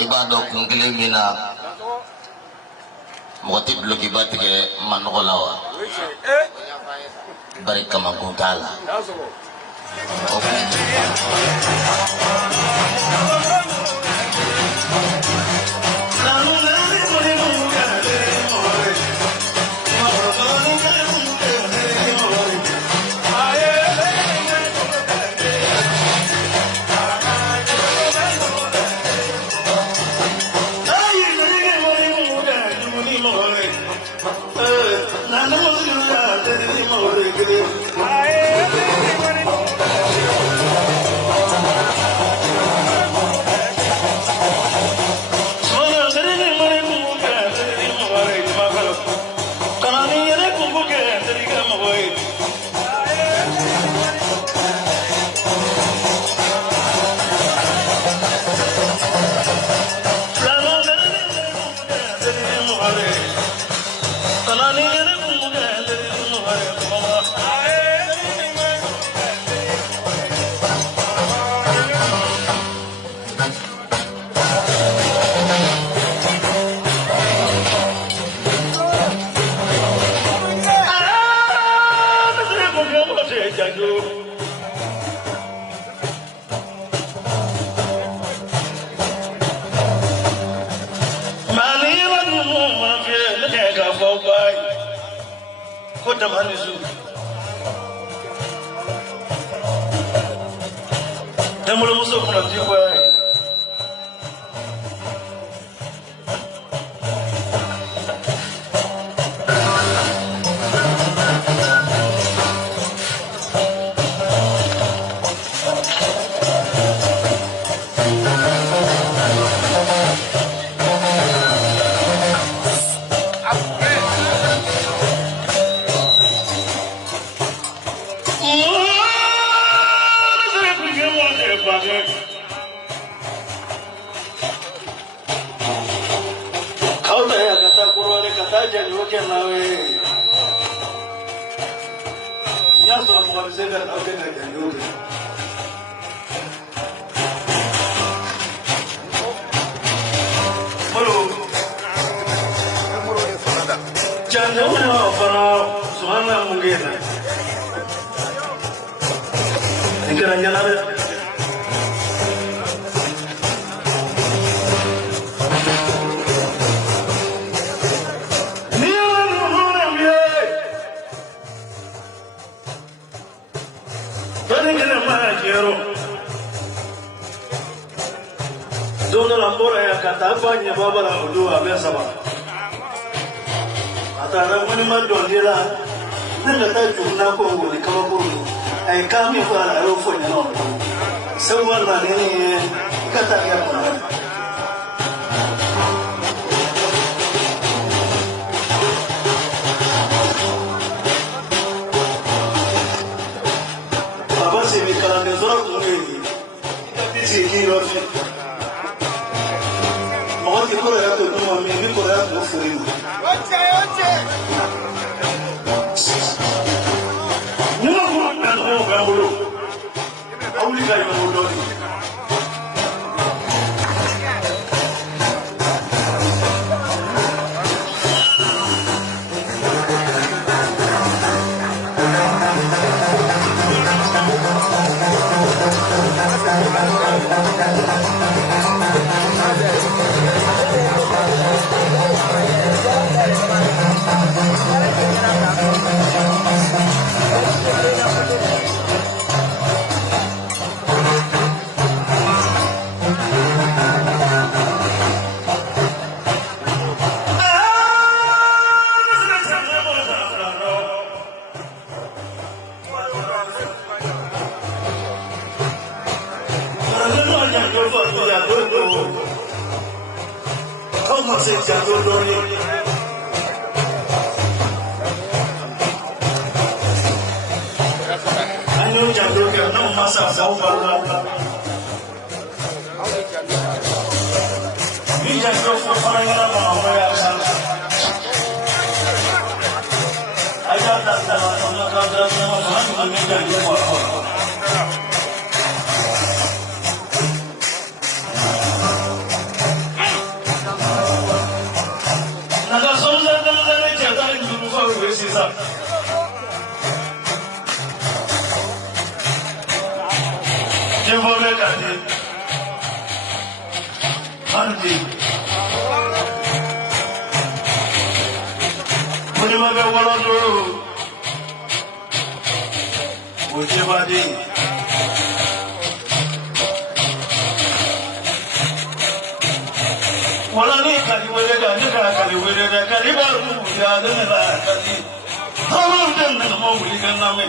ibadok ng kilingina mukatiblo kibati ke manukolawa balik ka magkutala okay. Anti. When you have a wall with your body. Walani kaliweleka nika kaliweleka kalibaru ya dena kali. Hawa dena mawuli kaname.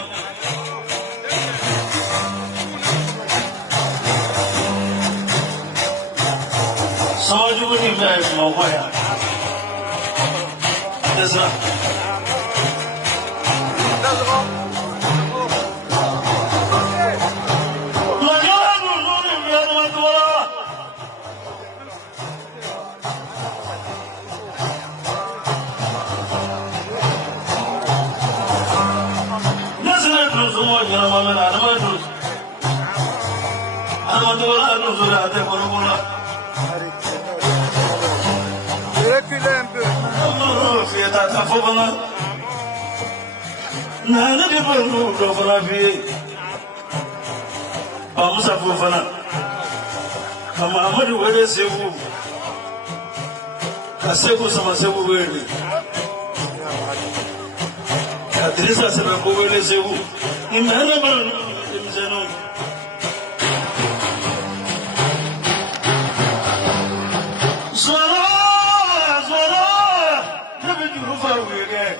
Samaju ni mbaya mawaya. Desa. Nana de Banu, Dovravi, Bamusa Fufana, Kamamadu, where is you? Kasebu Samasebu, Adrisa Sebabu, where is you? In Hannibal, in Zenon. Never do far away again.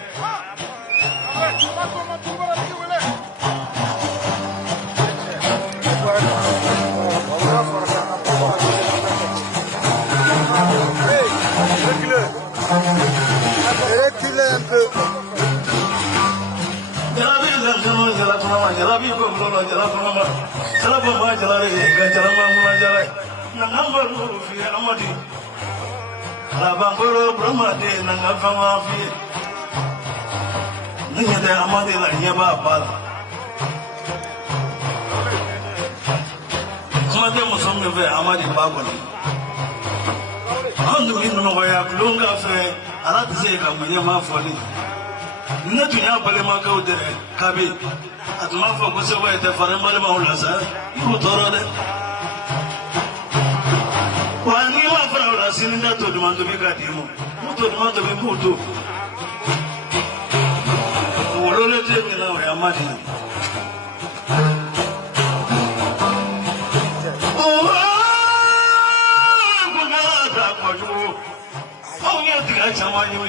Nothing happened, my go there, Kabi. At Mafa was away the Faramala, you told it. While we were for our cylinder to demand to be got him, who told him to be moved to. We're only taking our money. Oh, yeah, the guy, someone you.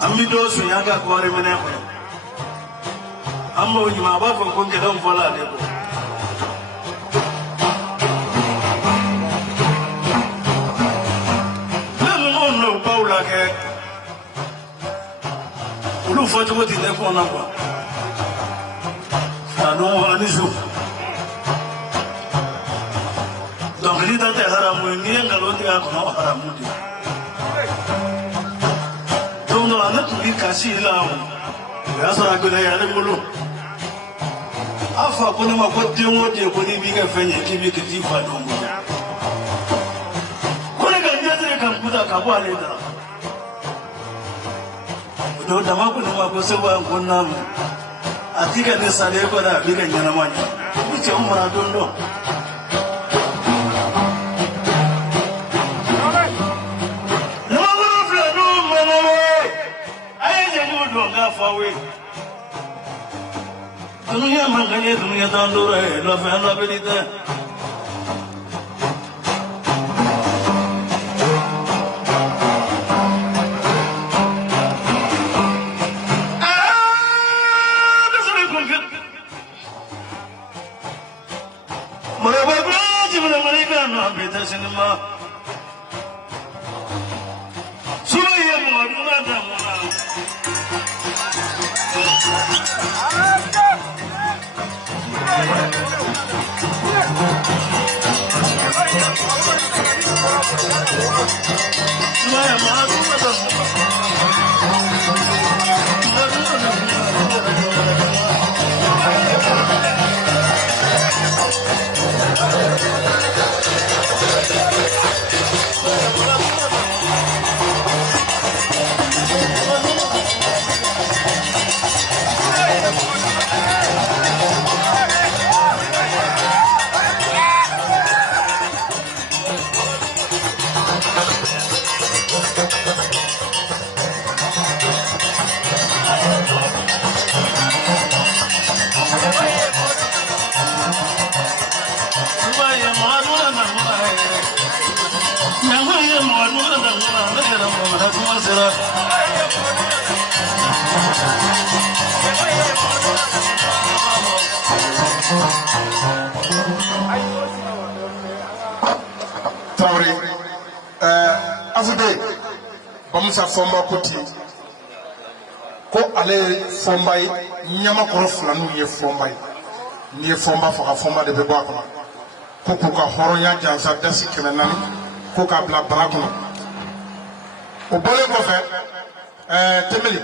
Amidos Yaga Quarimene. I'm going to my wife and go get on for that. No, Paula. Look for what in the corner. I know one is. Don't read that Haramu in the Angalodia Haramu. Don't know not to be Casilla. That's what I could have a mulu. Alpha Punama put you what you could be a friend and give you the deep by no more. Colega can put a cabal later. Without the Makunama Kosovo and Kunam, I think I decided what I did in Yanamani, which I don't know. Away. Dunia makanya dunia tandur love belita. Mereka belajar mereka nak beta sinema. Suaya muda dan muda. Murula. Tauri, Azude, Bamusa Fomba Kuti, Ko Ale Fombai, Nyama Koroflanu ye Fombai, Ni Fomba for a Fomba de Bebakuna, Kukuka Horoya Jansa Desi Kemenani, Kuka Bla Balakuna. Obole Kofe, Temeli,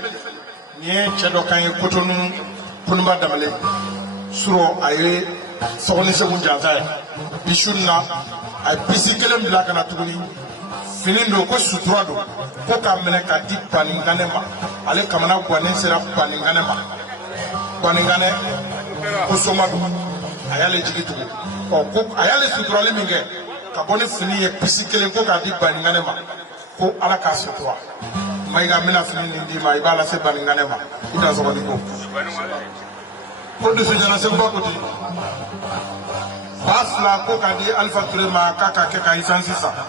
Nye Chedokan Kotonu, Punumba Damale, Suro Aye, Sokonise Jansa, Bishuna. Ay bisikelen bila kana tuguni fini do ko sutura do ko ka mene ka di paningane ma ale kamana gwanen sera paningane ma paningane ko soma do ayale jigi tugu o ko ayale sutura le minge ka boni fini ye bisikelen ko ka di paningane ma ko ala ka sutura mai ga mena fini ndi ma ibala se paningane ma ida so ko ko de se jana se ko ko Bafla ko ka di Alpha Touré ma kaka ke ka isansi sa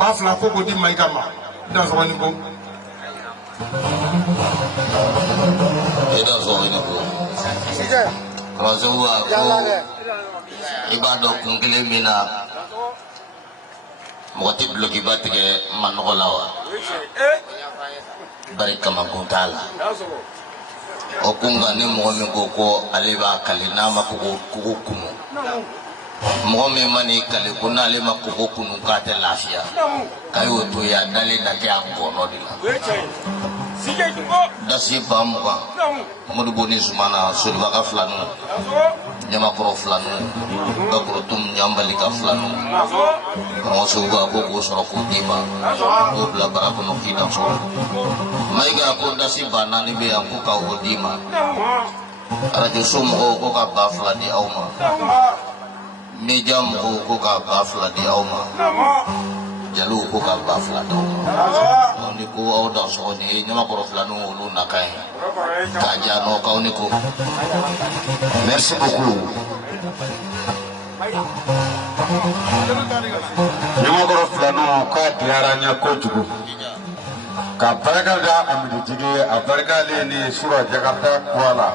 Bafla ko ko di maigama da so woni ko ida so woni ko razuwa ko ibado kungile mina moti bloki batike manogolawa bari kama kuntala okunga ni mo mi ko aleba kalina makoko kumu mo me mani kale kuna le makoko kunu kate lafiya kayo to ya dale na ke angono dila dasi bamuka modu boni sumana sulba ka flanu nyama pro flanu ka tum nyambali ka flanu mo suga ko soro ko tiba ko bla bara ko no kita so mai ga ko dasi banani be aku ka odima ara jusum ko ka bafla di auma mejam ko ka bafla di auma jalu ko ka bafla do oni ko awda so ni nyama ko flanu lu nakai ka jano ka oni ko merci beaucoup nyama ko flanu ka diaranya ko tugu ka baraka da amidi jige a barka le ni sura jakarta kwala